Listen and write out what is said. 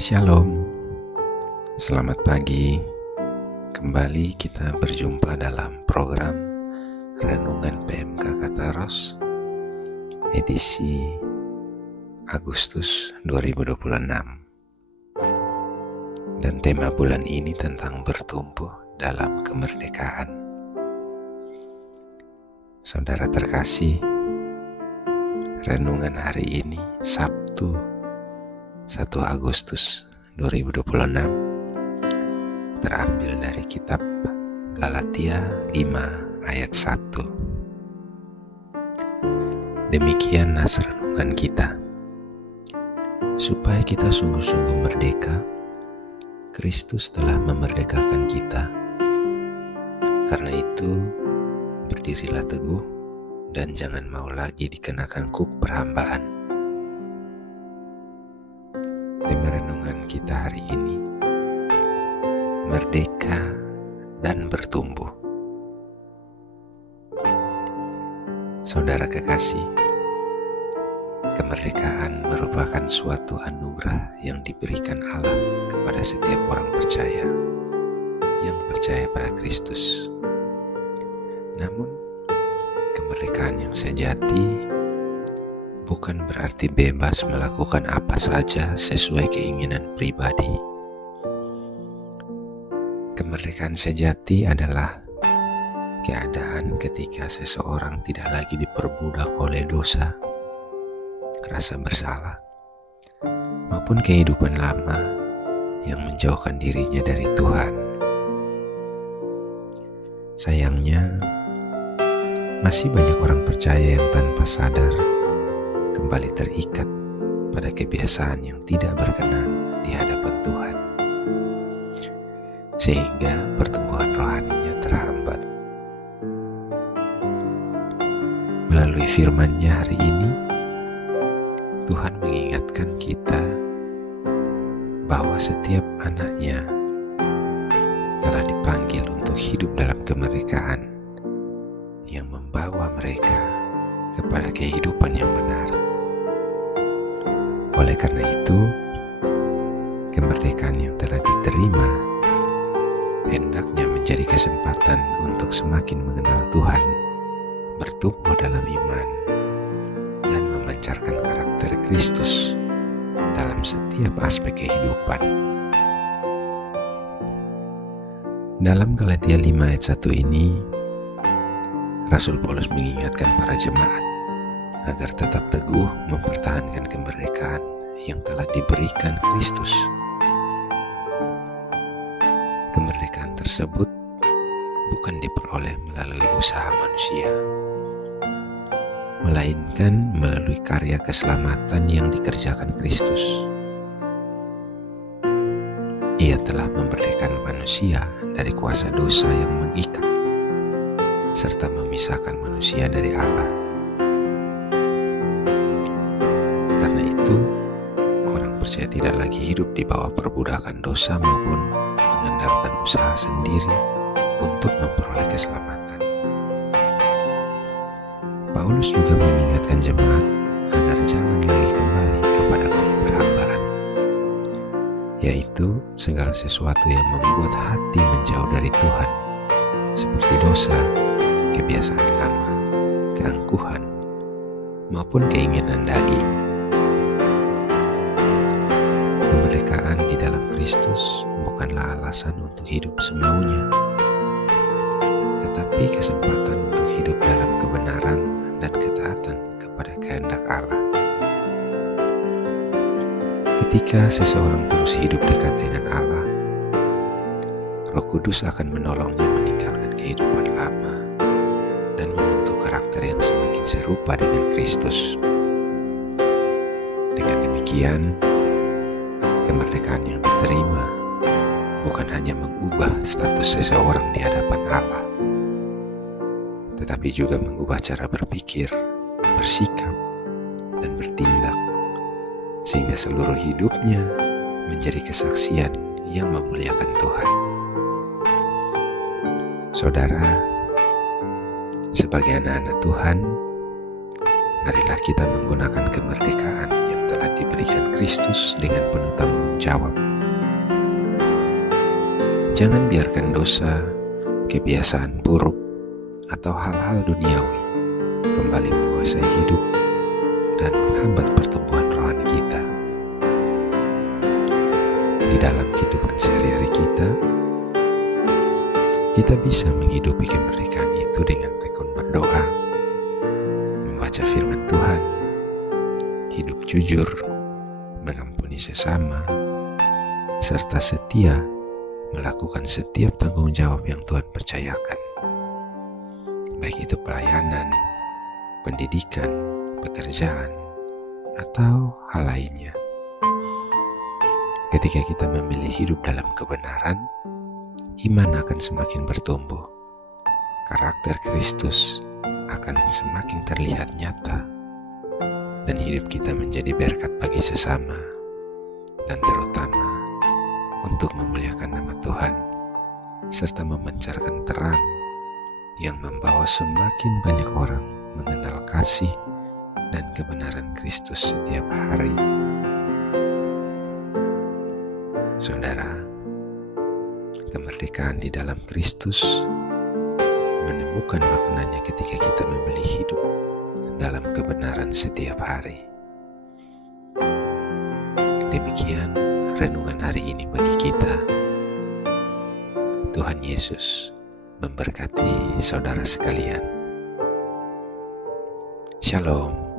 Shalom, selamat pagi. Kembali kita berjumpa dalam program Renungan PMK Kataros edisi Agustus 2026. Dan tema bulan ini tentang bertumbuh dalam kemerdekaan. Saudara terkasih, renungan hari ini Sabtu 1 Agustus 2026 terambil dari kitab Galatia 5 ayat 1. Demikian nas renungan kita. Supaya kita sungguh-sungguh merdeka, Kristus telah memerdekakan kita. Karena itu, berdirilah teguh dan jangan mau lagi dikenakan kuk perhambaan. Tema renungan kita hari ini, merdeka dan bertumbuh. Saudara kekasih, kemerdekaan merupakan suatu anugerah yang diberikan Allah kepada setiap orang percaya yang percaya pada Kristus. Namun, kemerdekaan yang sejati bukan berarti bebas melakukan apa saja sesuai keinginan pribadi. Kemerdekaan sejati adalah keadaan ketika seseorang tidak lagi diperbudak oleh dosa, rasa bersalah, maupun kehidupan lama yang menjauhkan dirinya dari Tuhan. Sayangnya, masih banyak orang percaya yang tanpa sadar kembali terikat pada kebiasaan yang tidak berkenan di hadapan Tuhan, sehingga pertumbuhan rohaninya terhambat. Melalui firman-Nya hari ini, Tuhan mengingatkan kita bahwa setiap anak-Nya telah dipanggil untuk hidup dalam kemerdekaan yang membawa mereka kepada kehidupan yang benar. Oleh karena itu, kemerdekaan yang telah diterima hendaknya menjadi kesempatan untuk semakin mengenal Tuhan, bertumbuh dalam iman, dan memancarkan karakter Kristus dalam setiap aspek kehidupan. Dalam Galatia 5 ayat 1 ini, Rasul Paulus mengingatkan para jemaat agar tetap teguh mempertahankan kemerdekaan yang telah diberikan Kristus. Kemerdekaan tersebut bukan diperoleh melalui usaha manusia, melainkan melalui karya keselamatan yang dikerjakan Kristus. Ia telah memerdekakan manusia dari kuasa dosa yang mengikat, serta memisahkan manusia dari Allah. Karena itu, orang percaya tidak lagi hidup di bawah perbudakan dosa maupun mengandalkan usaha sendiri untuk memperoleh keselamatan. Paulus juga mengingatkan jemaat agar jangan lagi kembali kepada kuk perhambaan, yaitu segala sesuatu yang membuat hati menjauh dari Tuhan, seperti dosa, kebiasaan lama, keangkuhan, maupun keinginan daging. Kemerdekaan di dalam Kristus bukanlah alasan untuk hidup semaunya, tetapi kesempatan untuk hidup dalam kebenaran dan ketaatan kepada kehendak Allah. Ketika seseorang terus hidup dekat dengan Allah, Roh Kudus akan menolongnya meninggalkan kehidupan lama dan membentuk karakter yang semakin serupa dengan Kristus. Dengan demikian, kemerdekaan yang diterima bukan hanya mengubah status seseorang di hadapan Allah, tetapi juga mengubah cara berpikir, bersikap, dan bertindak, sehingga seluruh hidupnya menjadi kesaksian yang memuliakan Tuhan. Saudara, sebagai anak-anak Tuhan, marilah kita menggunakan kemerdekaan yang telah diberikan Kristus dengan penuh tanggung jawab. Jangan biarkan dosa, kebiasaan buruk, atau hal-hal duniawi kembali menguasai hidup dan menghambat pertumbuhan rohani kita. Di dalam kehidupan sehari-hari kita bisa menghidupi kemerdekaan itu dengan tekun berdoa, membaca firman Tuhan, hidup jujur, mengampuni sesama, serta setia melakukan setiap tanggung jawab yang Tuhan percayakan, baik itu pelayanan, pendidikan, pekerjaan, atau hal lainnya. Ketika kita memilih hidup dalam kebenaran, iman akan semakin bertumbuh, karakter Kristus akan semakin terlihat nyata, dan hidup kita menjadi berkat bagi sesama, dan terutama untuk memuliakan nama Tuhan, serta memancarkan terang yang membawa semakin banyak orang mengenal kasih dan kebenaran Kristus setiap hari. Saudara, kemerdekaan di dalam Kristus menemukan maknanya ketika kita memilih hidup dalam kebenaran setiap hari. Demikian renungan hari ini bagi kita. Tuhan Yesus memberkati saudara sekalian. Shalom.